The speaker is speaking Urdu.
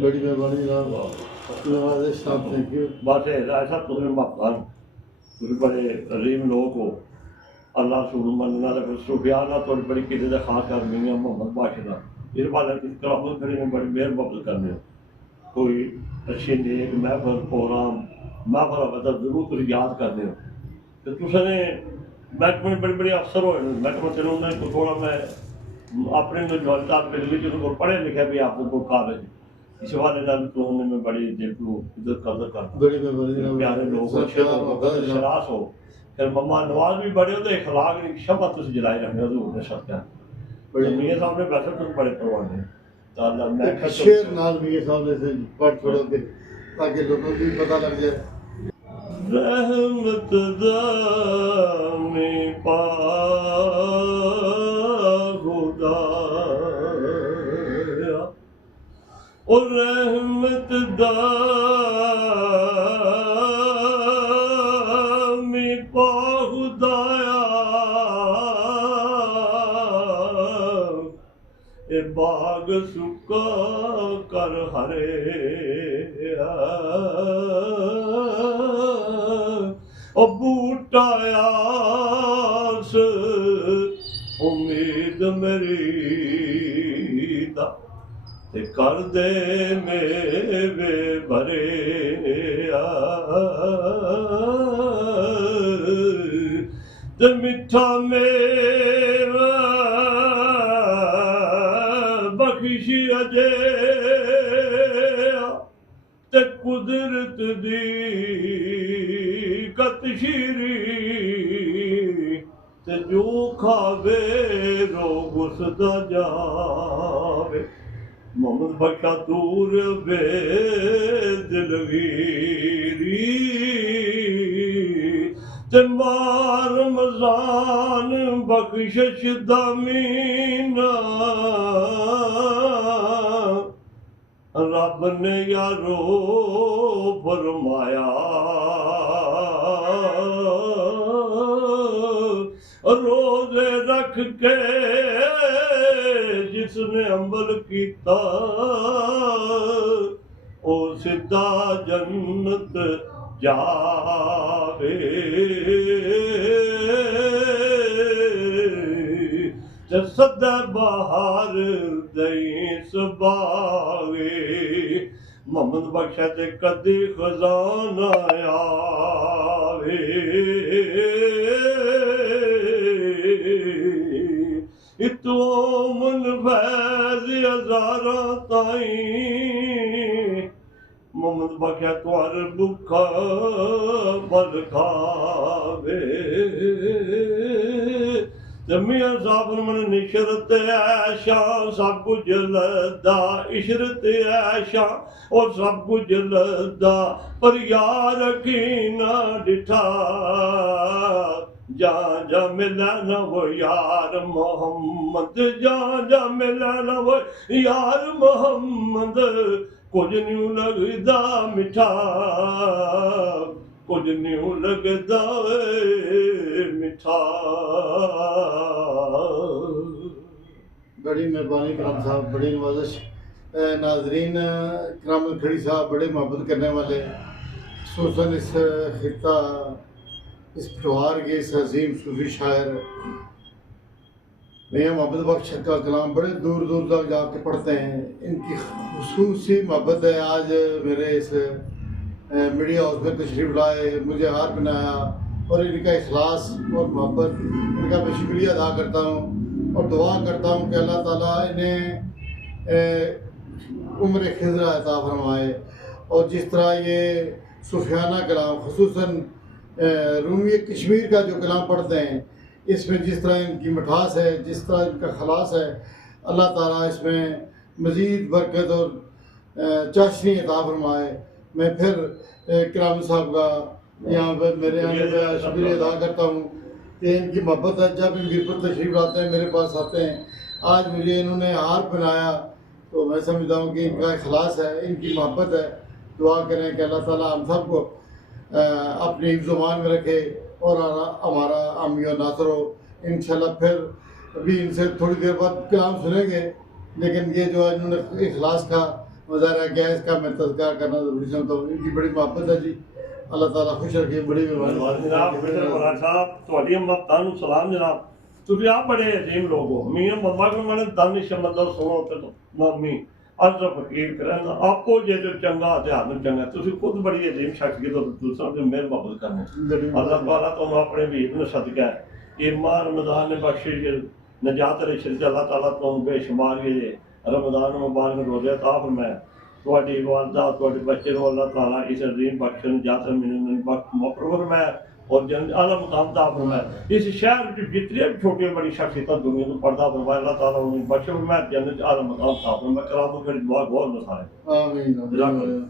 بڑی مہربانی جناب، نوازش صاحب، تھینک یو۔ بس ایسا تمہیں مقدار تم بڑے عظیم لوگ ہو، اللہ سن مننے والے سفیان تو بڑی قلت ہے، خاص کر میاں محمد باشدہ اس والے کرامت کری میں بڑی مہر محبت کرنے ہو، کوئی اچھی نیک محفل پروگرام محفل ہوگا تو ضرور تم یاد کرنے ہو کہ تم نے محکمے بڑے بڑے افسر ہوئے محکمہ چلوں نے تھوڑا میں اپنے نوجوان طالب علم جن کو پڑھے لکھے بھی آپ کو کالج اس والے تو میں بڑی دل کو عزت قدر کرتا بڑی مہربانی جناب، پیارے لوگ ہو، شراس ہو، پھر مما نواز بھی بڑے ہوتے اخلاق شبت تس جلائے رکھنے حضور نے صدقہ میاں صاحب نے بیٹھے تم بڑے پروانے تو اللہ میں شعر نال میاں صاحب نے سے پڑھ چھوڑو کے تاکہ لوگوں کو بھی پتہ لگ جائے۔ رحمت دام پا خدایا اور رحمت دام پا خدایا اے باغ سکا کر ہرے او بوٹا یاس امید میری دا تے کر دے میوے بھرے تے میٹھا میوہ بخش اجے تے قدرت دی کتشیری تے جو کھاوے رو گسدا جاوے محمد بخشا دور بے دلگیری تے ماہ رمضان بخشش دا مہینہ رب نے یارو فرمایا روزے رکھ کے جس نے عمل کیتا او سدھا جنت جاوے صدہ بہار دیں سباوے محمد بخشا تے کدی خزانہ آوے اتو من فیض ہزاراں تائیں محمد بخشا توار بکھا بل کھاوے میاں صاحب من نشرت عیشاں سب کچھ لدا عشرت عیشاں اور سب کچھ لدا پر یار کینا ڈٹھا جا جا ملانا وہ یار محمد جا جا ملانا وہ یار محمد کچھ نیوں لگدا مٹھا کچھ نیوں لگدا مٹھا۔ بڑی مہربانی کرام صاحب، بڑی نوازش۔ ناظرین کرام کھڑی صاحب بڑے محبت کرنے والے، خصوصاً اس خطہ اس تہوار کے اس عظیم صوفی شاعر میاں محمد بخش کا کلام بڑے دور دور تک جا کے پڑھتے ہیں۔ ان کی خصوصی محبت ہے۔ آج میرے اس میڈیا ہاؤس میں تشریف لائے، مجھے ہار بنایا، اور ان کا اخلاص اور محبت ان کا میں شکریہ ادا کرتا ہوں اور دعا کرتا ہوں کہ اللہ تعالیٰ انہیں عمر خضرہ عطا فرمائے، اور جس طرح یہ صوفیانہ کلام خصوصاً رومی کشمیر کا جو کلام پڑھتے ہیں، اس میں جس طرح ان کی مٹھاس ہے، جس طرح ان کا خلاص ہے، اللہ تعالیٰ اس میں مزید برکت اور چاشنی عطا فرمائے۔ میں پھر کرام صاحب کا یہاں پہ میرے آنے پہ شکریہ ادا کرتا ہوں کہ ان کی محبت ہے۔ جب ان کی پر تشریف لاتے ہیں، میرے پاس آتے ہیں، آج مجھے انہوں نے ہار پہنایا تو میں سمجھتا ہوں کہ ان کا اخلاص ہے، ان کی محبت ہے۔ دعا کریں کہ اللہ تعالیٰ ہم سب کو اپنی زبان میں رکھے اور ہمارا عامی و ناصر ہو۔ انشاءاللہ پھر ابھی ان سے تھوڑی دیر بعد کلام سنیں گے، لیکن یہ جو انہوں نے اخلاص کا مظاہرہ کیا ہے، اس کا میں تذکرہ کرنا ضروری سمجھتا ہوں. ان کی بڑی محبت ہے جی. اللہ تعالیٰ خوش رکھے. بڑی مہربانی. جناب فضل مولانا صاحب تھوڑی مبتان سلام جناب. تھی آپ بڑے عظیم لوگ ہو. میاں مما کو میں نے دانش مندر سنو تو ممی ارض فقیر کرنا آپ کو یہ جو چنگا دھیان چنگا تھی خود بڑی عظیم شخصیت ہو دوسروں سے میل محبت کرنے. اللہ تعالیٰ تم اپنے بھی اتنا صدقہ ہے. ایمان رمضان نے بخشش نجات رشد اللہ تعالیٰ تم بے شمار یہ رمضان مبارک روزے عطا فرمائے. تھوڑی والدہ تھوڑے بچے کو اللہ تعالیٰ اس عظیم بخش نجات مقرر فرمائے اور جن اعلیٰ مقام عطا فرمائے. اس شہر کی جتنی بھی چھوٹی بڑی شخصیتیں دنیا کو پردہ فرمائے اللہ تعالیٰ انہیں بخش فرمائے جنت اعلیٰ مقام عطا فرمائے. کرام پھر دعا غور نہ سارے. آمین.